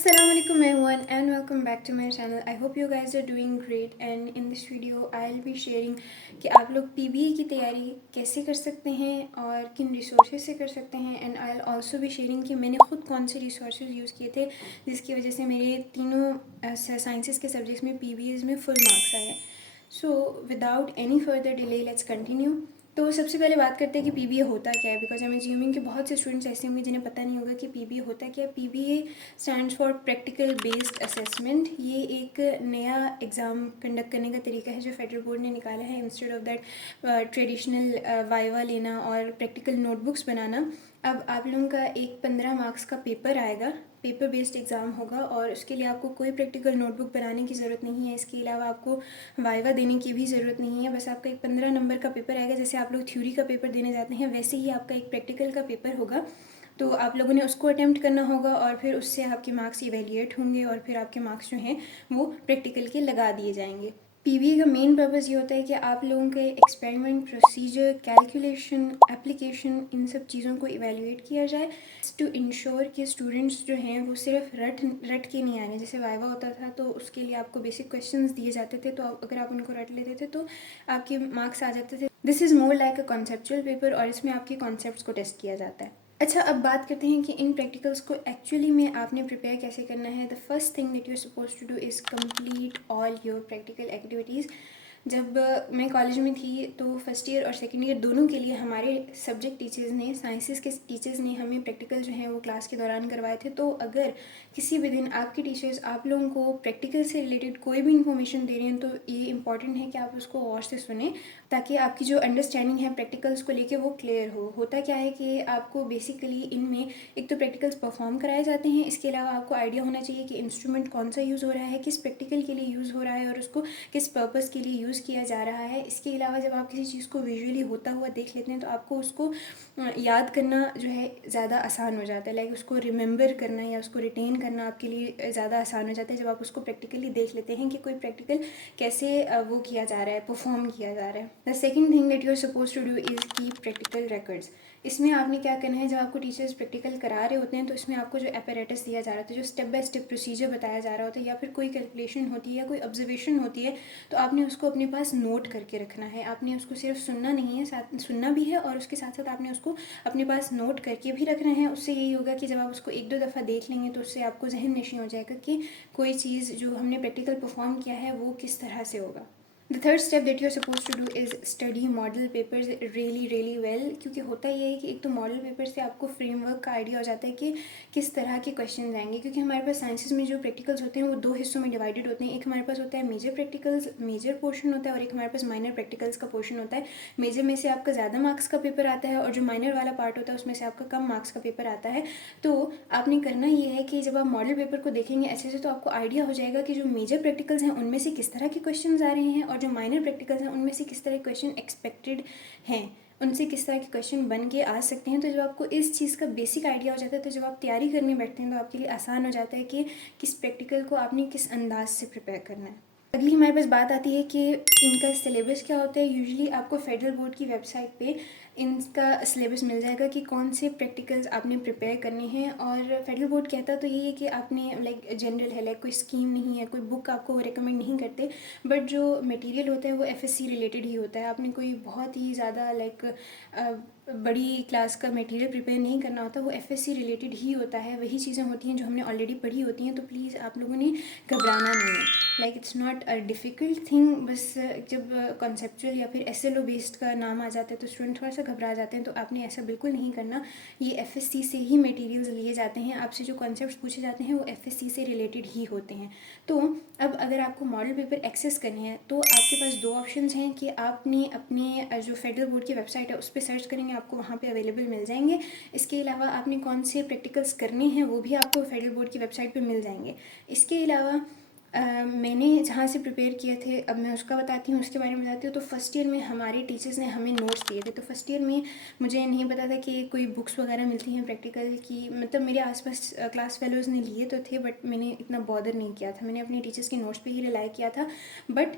Assalamualaikum everyone and welcome back to my channel. I hope you guys are doing great and in this video I'll be sharing कि आप लोग PBA की तैयारी कैसे कर सकते हैं और किन रिसोर्सेज से कर सकते हैं and I'll also be sharing कि मैंने खुद कौन से रिसोर्सेज यूज़ किए थे जिसकी वजह से मेरे तीनों साइंसेस के सब्जेक्ट्स में PBAs में फुल मार्क्स आए. So without any further delay let's continue. तो सबसे पहले बात करते हैं कि पीबीए होता क्या है, बिकॉज आई एम एज्यूमिंग कि बहुत से स्टूडेंट्स ऐसे होंगे जिन्हें पता नहीं होगा कि पीबीए होता क्या है. PBA stands for practical based assessment. ये एक नया एग्ज़ाम कंडक्ट करने का तरीका है जो फेडरल बोर्ड ने निकाला है instead of that traditional viva लेना और प्रैक्टिकल नोटबुक्स बनाना. अब आप लोगों का एक 15 मार्क्स का पेपर आएगा, पेपर बेस्ड एग्ज़ाम होगा और उसके लिए आपको कोई प्रैक्टिकल नोटबुक बनाने की ज़रूरत नहीं है. इसके अलावा आपको वाइवा देने की भी ज़रूरत नहीं है. बस आपका एक 15 नंबर का पेपर आएगा. जैसे आप लोग थ्योरी का पेपर देने जाते हैं वैसे ही आपका एक प्रैक्टिकल का पेपर होगा. तो आप लोगों ने उसको अटैम्प्ट करना होगा और फिर उससे आपके मार्क्स इवेल्यूएट होंगे और फिर आपके मार्क्स जो हैं वो प्रैक्टिकल के लगा दिए जाएंगे. पीबीए का मेन पर्पस ये होता है कि आप लोगों के एक्सपेरिमेंट, प्रोसीजर, कैलकुलेशन, एप्लीकेशन, इन सब चीज़ों को इवेल्युएट किया जाए टू इंश्योर कि स्टूडेंट्स जो हैं वो सिर्फ रट के नहीं आ रहे. जैसे वाइवा होता था तो उसके लिए आपको बेसिक क्वेश्चंस दिए जाते थे, तो अगर आप उनको रट लेते थे तो आपके मार्क्स आ जाते थे. This is more like a conceptual paper और इसमें आपके कॉन्सेप्ट्स को टेस्ट किया जाता है. अच्छा, अब बात करते हैं कि इन प्रैक्टिकल्स को एक्चुअली में आपने प्रिपेयर कैसे करना है. The first thing that you are suppose to do is complete all your practical activities. जब मैं कॉलेज में थी तो फर्स्ट ईयर और सेकेंड ईयर दोनों के लिए हमारे सब्जेक्ट टीचर्स ने, साइंसेस के टीचर्स ने हमें प्रैक्टिकल जो हैं वो क्लास के दौरान करवाए थे. तो अगर किसी भी दिन आपके टीचर्स आप लोगों को प्रैक्टिकल से रिलेटेड कोई भी इंफॉर्मेशन दे रहे हैं तो ये इंपॉर्टेंट है कि आप उसको गौर से सुने ताकि आपकी जो अंडरस्टैंडिंग है प्रैक्टिकल्स को लेके वो क्लियर हो. होता क्या है कि आपको बेसिकली इनमें एक तो प्रैक्टिकल्स परफॉर्म कराए जाते हैं, इसके अलावा आपको आइडिया होना चाहिए कि इंस्ट्रूमेंट कौन सा यूज़ हो रहा है, किस प्रैक्टिकल के लिए यूज़ हो रहा है और उसको किस पर्पज़ के लिए यूज़ किया जा रहा है. इसके अलावा जब आप किसी चीज़ को विजुअली होता हुआ देख लेते हैं तो आपको उसको याद करना जो है ज़्यादा आसान हो जाता है. लाइक उसको रिमेंबर करना या उसको रिटेन करना आपके लिए ज़्यादा आसान हो जाता है जब आप उसको प्रैक्टिकली देख लेते हैं कि कोई प्रैक्टिकल कैसे वो किया जा रहा है, परफॉर्म किया जा रहा है. The second thing that you are suppose to do is keep practical records. इसमें आपने क्या करना है, जब आपको टीचर्स प्रैक्टिकल करा रहे होते हैं तो इसमें आपको जो एपेरेटस दिया जा रहा होता है, जो स्टेप बाय स्टेप प्रोसीजर बताया जा रहा होता है या फिर कोई कैलकुलेशन होती है या कोई ऑब्जर्वेशन होती है तो आपने उसको अपने पास नोट करके रखना है. आपने उसको सिर्फ सुनना नहीं है, साथ सुनना भी है और उसके साथ साथ आपने उसको अपने पास नोट करके भी रखना है. उससे यही होगा कि जब आप उसको एक दो दफ़ा देख लेंगे तो उससे आपको जहन नशीं हो जाएगा कि कोई चीज़ जो हमने प्रैक्टिकल परफॉर्म किया है वो किस तरह से होगा. The third step that you are suppose to do is study model papers really well. क्योंकि होता ये है कि एक तो मॉडल पेपर से आपको फ्रेमवर्क का आइडिया हो जाता है कि किस तरह के क्वेश्चन आएंगे. क्योंकि हमारे पास साइंसेस में जो प्रैक्टिकल्स होते हैं वो दो हिस्सों में डिवाइडेड होते हैं. एक हमारे पास होता है मेजर प्रैक्टिकल्स, मेजर पोर्शन होता है और एक हमारे पास माइनर प्रैक्टिकल्स का पोर्शन होता है. मेजर में से आपका ज़्यादा मार्क्स का पेपर आता है और जो माइनर वाला पार्ट होता है उसमें से आपका कम मार्क्स का पेपर आता है. तो आपने करना ये है कि जब आप मॉडल पेपर को देखेंगे अच्छे से तो आपको आइडिया हो जाएगा कि जो मेजर प्रैक्टिकल्स हैं उनमें से किस तरह के क्वेश्चन आ रहे हैं और जो माइनर प्रैक्टिकल्स हैं उनमें से किस तरह के क्वेश्चन एक्सपेक्टेड हैं, उनसे किस तरह के क्वेश्चन बन के आ सकते हैं. तो जब आपको इस चीज़ का बेसिक आइडिया हो जाता है तो जब आप तैयारी करने बैठते हैं तो आपके लिए आसान हो जाता है कि किस प्रैक्टिकल को आपने किस अंदाज से प्रिपेयर करना है. अगली हमारे पास बात आती है कि इनका सिलेबस क्या होता है. यूजुअली आपको फेडरल बोर्ड की वेबसाइट पे इनका सिलेबस मिल जाएगा कि कौन से प्रैक्टिकल्स आपने प्रिपेयर करने हैं. और फेडरल बोर्ड कहता तो यही है कि आपने लाइक जनरल है, लाइक कोई स्कीम नहीं है, कोई बुक आपको रिकमेंड नहीं करते, बट जो मटेरियल होता है वो एफएससी रिलेटेड ही होता है. आपने कोई बहुत ही ज़्यादा लाइक बड़ी क्लास का मटेरियल प्रिपेयर नहीं करना होता, वो एफएससी रिलेटेड ही होता है. वही चीज़ें होती हैं जो हमने ऑलरेडी पढ़ी होती हैं. तो प्लीज़ आप लोगों ने घबराना नहीं है. Like it's not a difficult thing. बस जब कॉन्सेप्चुअल या फिर एसएलओ बेस्ड का नाम आ जाता है तो स्टूडेंट थोड़ा सा घबरा जाते हैं. तो आपने ऐसा बिल्कुल नहीं करना. ये एफएससी से ही मटेरियल्स लिए जाते हैं. आपसे जो कॉन्सेप्ट्स पूछे जाते हैं वो एफएससी से रिलेटेड ही होते हैं. तो अब अगर आपको मॉडल पेपर एक्सेस करने हैं तो आपके पास दो ऑप्शंस हैं कि आपने अपने जो फेडरल बोर्ड की वेबसाइट है उस पर सर्च करेंगे, आपको वहाँ पे अवेलेबल मिल जाएंगे. इसके अलावा आपने कौन से प्रैक्टिकल्स करने हैं वो भी आपको फेडरल बोर्ड की वेबसाइट पे मिल जाएंगे. इसके अलावा मैंने जहाँ से प्रिपेयर किए थे अब मैं उसका बताती हूँ, उसके बारे में बताती हूँ. तो फर्स्ट ईयर में हमारे टीचर्स ने हमें नोट्स दिए थे. तो फर्स्ट ईयर में मुझे नहीं पता था कि कोई बुक्स वगैरह मिलती हैं प्रैक्टिकल की. मतलब मेरे आसपास क्लास फेलोज़ ने लिए तो थे बट मैंने इतना बॉदर नहीं किया था. मैंने अपने टीचर्स के नोट्स पे ही रिलाई किया था. बट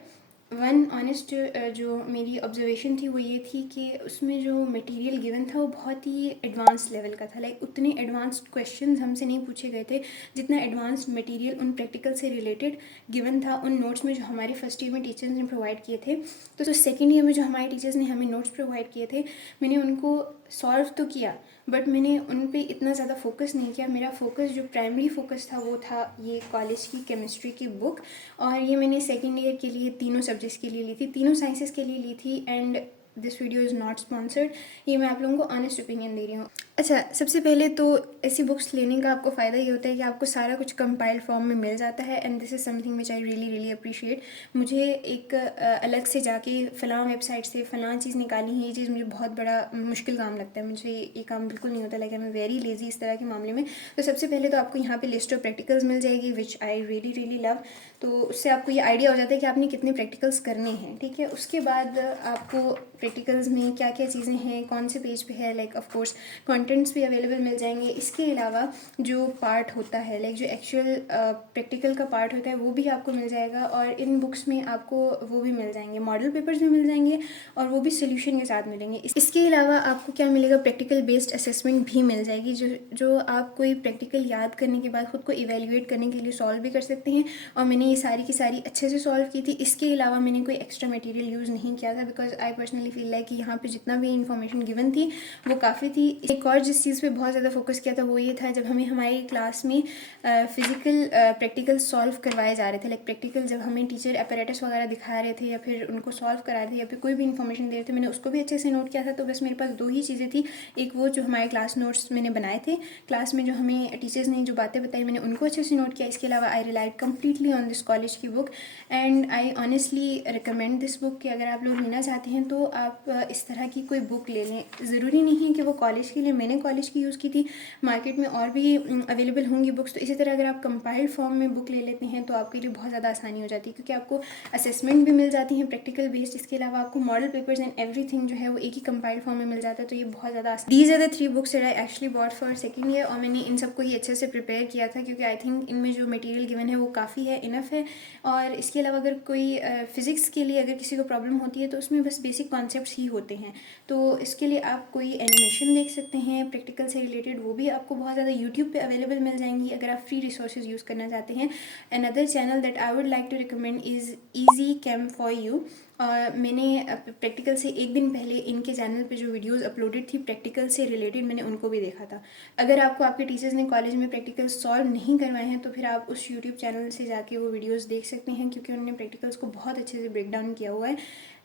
वन ऑनेस्ट जो मेरी ऑब्जर्वेशन थी वो ये थी कि उसमें जो मटेरियल गिवन था वो बहुत ही एडवांस लेवल का था। लाइक उतने एडवांस्ड क्वेश्चंस हमसे नहीं पूछे गए थे जितना एडवांस्ड मटेरियल उन प्रैक्टिकल से रिलेटेड गिवन था उन नोट्स में जो हमारे फर्स्ट ईयर में टीचर्स ने प्रोवाइड किए थे। तो सेकेंड ईयर में जो हमारे टीचर्स ने हमें नोट्स प्रोवाइड किए थे, मैंने उनको सॉल्व तो किया बट मैंने उन पे इतना ज़्यादा फोकस नहीं किया। मेरा फोकस जो प्राइमरी फोकस था वो था ये कॉलेज की केमिस्ट्री की बुक, और ये मैंने सेकेंड ईयर के लिए तीनों सब्जेक्ट्स के लिए ली थी, तीनों साइंसेस के लिए ली थी। And this video is not sponsored, ये मैं आप लोगों को ऑनेस्ट ओपिनियन दे रही हूँ। अच्छा, सबसे पहले तो ऐसी बुक्स लेने का आपको फ़ायदा ये होता है कि आपको सारा कुछ कंपाइल्ड फॉर्म में मिल जाता है, and this is something which I really really appreciate. मुझे एक अलग से जाके फ़लाँ वेबसाइट से फ़लाँ चीज़ निकाली है, ये चीज़ मुझे बहुत बड़ा मुश्किल काम लगता है। मुझे ये काम बिल्कुल नहीं होता, like I am very lazy इस तरह के मामले में। तो सबसे पहले तो आपको यहाँ पे लिस्ट ऑफ प्रैक्टिकल्स मिल जाएगी विच आई रियली रियली लव। तो उससे आपको ये आइडिया हो जाता है कि आपने कितने प्रैक्टिकल्स करने हैं, ठीक है। उसके बाद आपको प्रैक्टिकल्स में क्या क्या चीज़ें हैं, कौन से पेज पे है, लाइक ऑफ कोर्स कंटेंट्स भी अवेलेबल मिल जाएंगे। इसके अलावा जो पार्ट होता है, लाइक जो एक्चुअल प्रैक्टिकल का पार्ट होता है वो भी आपको मिल जाएगा, और इन बुक्स में आपको वो भी मिल जाएंगे, मॉडल पेपर्स भी मिल जाएंगे और वो भी सोल्यूशन के साथ मिलेंगे। इसके अलावा आपको क्या मिलेगा, प्रैक्टिकल बेस्ड असेसमेंट भी मिल जाएगी, जो आप कोई प्रैक्टिकल याद करने के बाद खुद को इवेल्युएट करने के लिए सॉल्व भी कर सकते हैं। और मैंने ये सारी की सारी अच्छे से सॉल्व की थी। इसके अलावा मैंने कोई एक्स्ट्रा मटेरियल यूज़ नहीं किया था, because I personally feel like कि यहाँ पे जितना भी इन्फॉर्मेशन गिवन थी वो काफ़ी थी। एक और जिस चीज़ पे बहुत ज़्यादा फोकस किया था वो ये था, जब हमें हमारी क्लास में फिजिकल प्रैक्टिकल सॉल्व करवाए जा रहे थे, लाइक प्रैक्टिकल जब हमें टीचर अपैरेटस वगैरह दिखा रहे थे या फिर उनको सॉल्व करा रहे थे या फिर कोई भी इन्फॉर्मेशन दे रहे थे, मैंने उसको भी अच्छे से नोट किया था। तो बस मेरे पास दो ही चीज़ें थी, एक वो जो हमारे क्लास नोट्स मैंने बनाए थे, क्लास में जो हमें टीचर्स ने जो बातें बताई मैंने उनको अच्छे से नोट किया। इसके अलावा I relied completely on this college की book, and I honestly recommend this book कि अगर आप लोग लेना चाहते हैं तो आप इस तरह की कोई बुक ले लें। ज़रूरी नहीं है कि वो कॉलेज के लिए, मैंने कॉलेज की यूज़ की थी, मार्केट में और भी अवेलेबल होंगी बुक्स। तो इसी तरह अगर आप कंपाइल्ड फॉर्म में बुक ले लेते हैं तो आपके लिए बहुत ज़्यादा आसानी हो जाती है, क्योंकि आपको असेसमेंट भी मिल जाती हैं प्रैक्टिकल बेस्ड। इसके अलावा आपको मॉडल पेपर्स एंड एवरीथिंग जो है वो एक ही कंपाइल्ड फॉर्म में मिल जाता है। तो ये बहुत ज़्यादा these are the 3 books that I actually bought for second year, और मैंने इन सबको ही अच्छे से प्रिपेयर किया था क्योंकि आई थिंक इनमें जो मटेरियल गिवन है वो काफ़ी है, इनफ है। और इसके अलावा अगर कोई फिज़िक्स के लिए अगर किसी को प्रॉब्लम होती है तो उसमें बस बेसिक कॉन्सेप्ट्स ही होते हैं। तो इसके लिए आप कोई एनिमेशन देख सकते हैं प्रैक्टिकल से रिलेटेड, वो भी आपको बहुत ज़्यादा यूट्यूब पे अवेलेबल मिल जाएंगी अगर आप फ्री रिसोर्सेज यूज़ करना चाहते हैं। Another channel that I would like to recommend is easy cam for you. मैंने प्रैक्टिकल से एक दिन पहले इनके चैनल पे जो वीडियोस अपलोडेड थी प्रैक्टिकल से रिलेटेड, मैंने उनको भी देखा था। अगर आपको आपके टीचर्स ने कॉलेज में प्रैक्टिकल सॉल्व नहीं करवाए हैं तो फिर आप उस यूट्यूब चैनल से जाके वो वीडियोस देख सकते हैं, क्योंकि उन्होंने प्रैक्टिकल्स को बहुत अच्छे से ब्रेक डाउन किया हुआ है।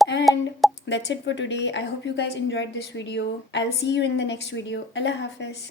And that's it for today. I hope you guys enjoyed this video. I'll see you in the next video. Allah Hafiz.